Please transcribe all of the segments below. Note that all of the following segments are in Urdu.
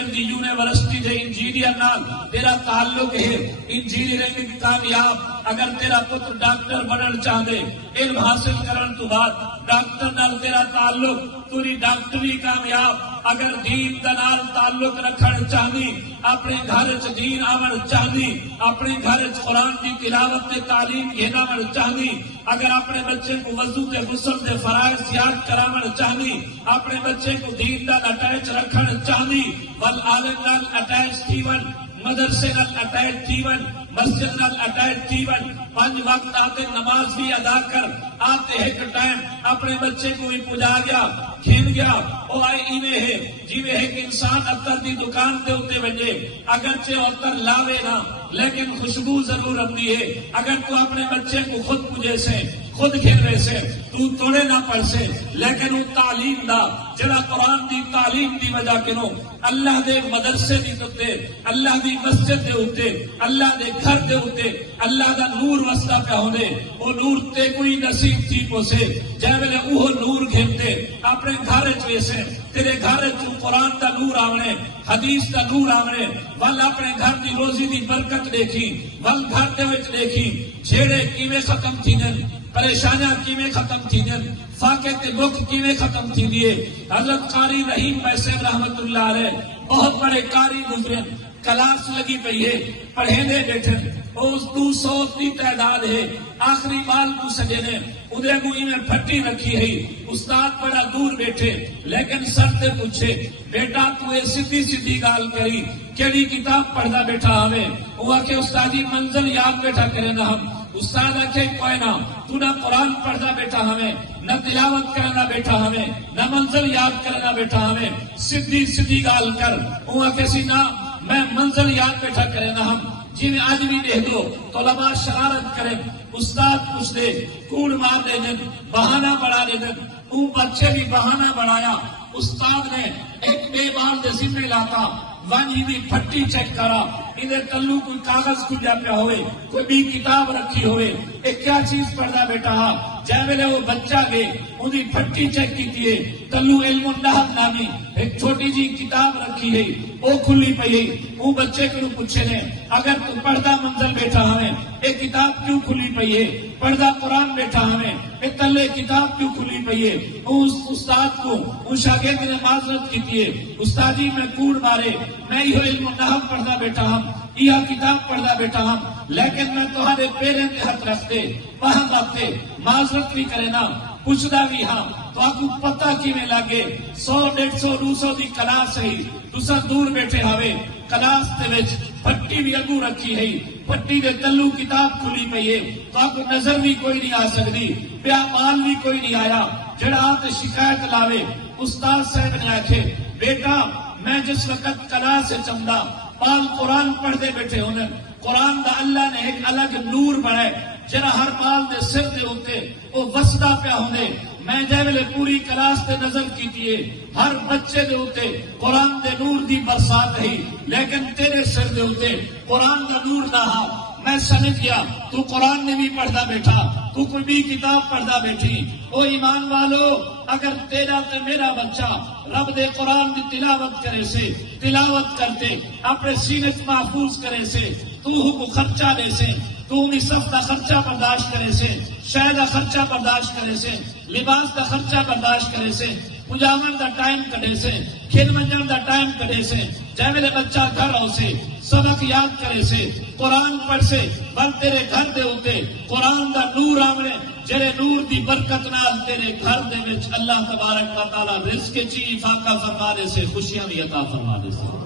کیمیکل دی یونیورسٹی دے انجینئر نال تیرا تعلق ہے، انجینئرنگ کامیاب اگر تیرا پتر ڈاکٹر بننا چاہتے، علم حاصل کرن تو بعد ڈاکٹر نال تیرا تعلق، پوری ڈاکٹری کامیاب اگر دین دا نال تعلق رکھن چاہتی، اپنے گھر چ دین آون چاہتی، اپنے گھر چ قرآن کی تلاوت تے تعلیم گھناون چاہتی، اگر اپنے بچے کو وضو تے غسل تے فرائض یاد کراون چاہتی، اپنے بچے کو دین نال اٹیچ رکھن چاہتی، والعالم نال اٹیچ تھیون، مدرسے نال اٹیچ تھیون، مسجد نال اٹیچ تھیون، 5 وقت آتے نماز بھی ادا کر، آتے ایک ٹائم اپنے بچے کو بھی پجا گیا، کھین گیا، وہ آئے ایویں ہے جیویں ایک انسان عطر دی دکان تے ہوتے وجے اگرچہ عطر لاوے نہ لیکن خوشبو ضرور اپنی ہے۔ اگر تو اپنے بچے کو خود پجے سے، خود کھیلے سے، تو توڑے نہ پڑ سے، لیکن وہ تعلیم دا جڑا قرآن دی تعلیم دی وجہ کنو اللہ دے مدرسے دی تے، اللہ دی مسجد دے ہوتے، اللہ دے گھر دے ہوتے اللہ دا نور وسدا پہ ہونے، وہ نور تے کوئی نصیب تھی پوسے، جے ویلے وہ نور گھنتے اپنے گھر ویسے، تیرے گھر قرآن دا نور آونے، حدیث دا نور آونے، ول اپنے گھر دی روزی دی برکت دیکھی، ول گھر دے وچ دیکھی، جھیڑے کیویں ختم تھی دن، پریشانیاں کیویں ختم تھی دن، فاقے تے دکھ کیویں ختم تھی دیے۔ حضرت قاری رحیم پیسے رحمت اللہ علیہ بہت بڑے قاری گزرے، کلاس لگی پئی ہے، پڑھے دے بیٹھے، اس 200 کی تعداد ہے، آخری بال کو سجے نے ادھے گوئی میں پھٹی رکھی ہے، استاد بڑا دور بیٹھے لیکن سر تے پوچھے بیٹا تو یہ سیدھی سیدھی گال کری کیڑی کتاب پڑھدا بیٹھا ہمیں، وہ کہ استاد جی منزل یاد بیٹھا کرے نہ ہم، استاد آکھے کوئی نہ تو نہ قرآن پڑھدا بیٹھا ہمیں، نہ تلاوت کرنا بیٹھا ہمیں، نہ منزل یاد کرنا بیٹھا ہمیں، سیدھی سیدھی گال کر، وہ کسی نہ میں منزل یاد بیٹھا کرے نہ ہم، جی میں آج بھی دیکھ دو طلباء شرارت کریں، استاد پوچھ دے کوڑ مار دے دن، بہانہ بڑھا دے دن، وہ بچے بھی بہانہ بڑھایا، استاد نے ایک بے بال دے ذمہ لاتا، وانی بھی پھٹی چیک کرا، ادھر تلو کوئی کاغذ کھجا پیا ہوئے، کوئی بھی کتاب رکھی ہوئے، ایک کیا چیز پڑھنا بیٹا ہاں، جائے ویلے وہ بچہ گئے انہیں پھٹی چیک کی تیے، تلو علم النحو نامی ایک چھوٹی جی کتاب رکھی ہے، وہ کھلی پئی ہے، وہ بچے کو پوچھے نے اگر تو پڑھدا منزل بیٹھا ہمیں ایک کتاب کیوں کھلی پئی ہے، پڑھدا قرآن بیٹھا ہمیں ایک تلے کتاب کیوں کھلی پئی ہے، اس استاد کو اس شاگرد نے معذرت کی تھی، استاد جی میں کوڑ مارے، میں یہ علم النحو پڑھدا بیٹھا ہم، یہ کتاب پڑھدا بیٹھا ہم، لیکن میں تمہارے پیریں تے ہاتھ رکھتے پہن رکھتے معذرت بھی کرے نا، پوچھدا بھی ہاں تو آپ کو پتہ کیویں لگے 100 150 200 دی کلاس ہے، تساں دور بیٹھے ہوئے، کلاس دے وچ پھٹی بھی اگو رکھی ہے، پھٹی دے تلو کتاب کھلی پئی ہے، تو آپ کو نظر بھی کوئی نہیں آ سکتی، پیا مال بھی کوئی نہیں آیا، جڑا آتے شکایت لاوے، استاد صاحب نے آکھے بیٹا میں جس وقت کلاس سے چمدا پال قرآن پڑھتے بیٹھے ہونے، قرآن دا اللہ نے ایک الگ نور بڑھائے جرا ہر پال دے سر دے ہوتے وہ وسدا پیا ہونے، میں جے ویلے پوری کلاس تے نظر کیتی ہے ہر بچے دے ہوتے قرآن دے نور دی برسات ہے، لیکن تیرے سر دے ہوتے قرآن دا نور نہ ہا، میں سمجھ گیا تو قرآن نے بھی پڑھدا بیٹھا، تو کوئی بھی کتاب پڑھدا بیٹھی، او ایمان والو اگر تیرا تے میرا بچہ رب دے قرآن دی تلاوت کرے سے، تلاوت کرتے اپنے سینے محفوظ کرے سے، تو کو خرچہ لے سے، تو نصف دا خرچہ برداشت کرے سے، شے دا خرچہ برداشت کرے سے، لباس دا خرچہ برداشت کرے سے، پجامن دا ٹائم کڈے سے، کھیل منجن دا ٹائم کڈے سے، جے ویلے بچہ گھر آؤ سے سبق یاد کرے سے، قرآن پڑھ سے، بل تیرے گھر دے ہوتے قرآن دا نور آمنے، جڑے نور دی برکت نال تیرے گھر دے وچ اللہ تبارک و تعالی رزق چی فاقہ فرما دے سے، خوشیاں بھی عطا فرما دے سے۔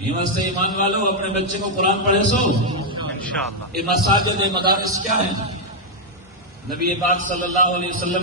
یہ واسطے ایمان والو اپنے بچے کو قرآن پڑھے سو انشاءاللہ۔ یہ مساجد مدارس کیا ہیں؟ نبی پاک صلی اللہ علیہ وسلم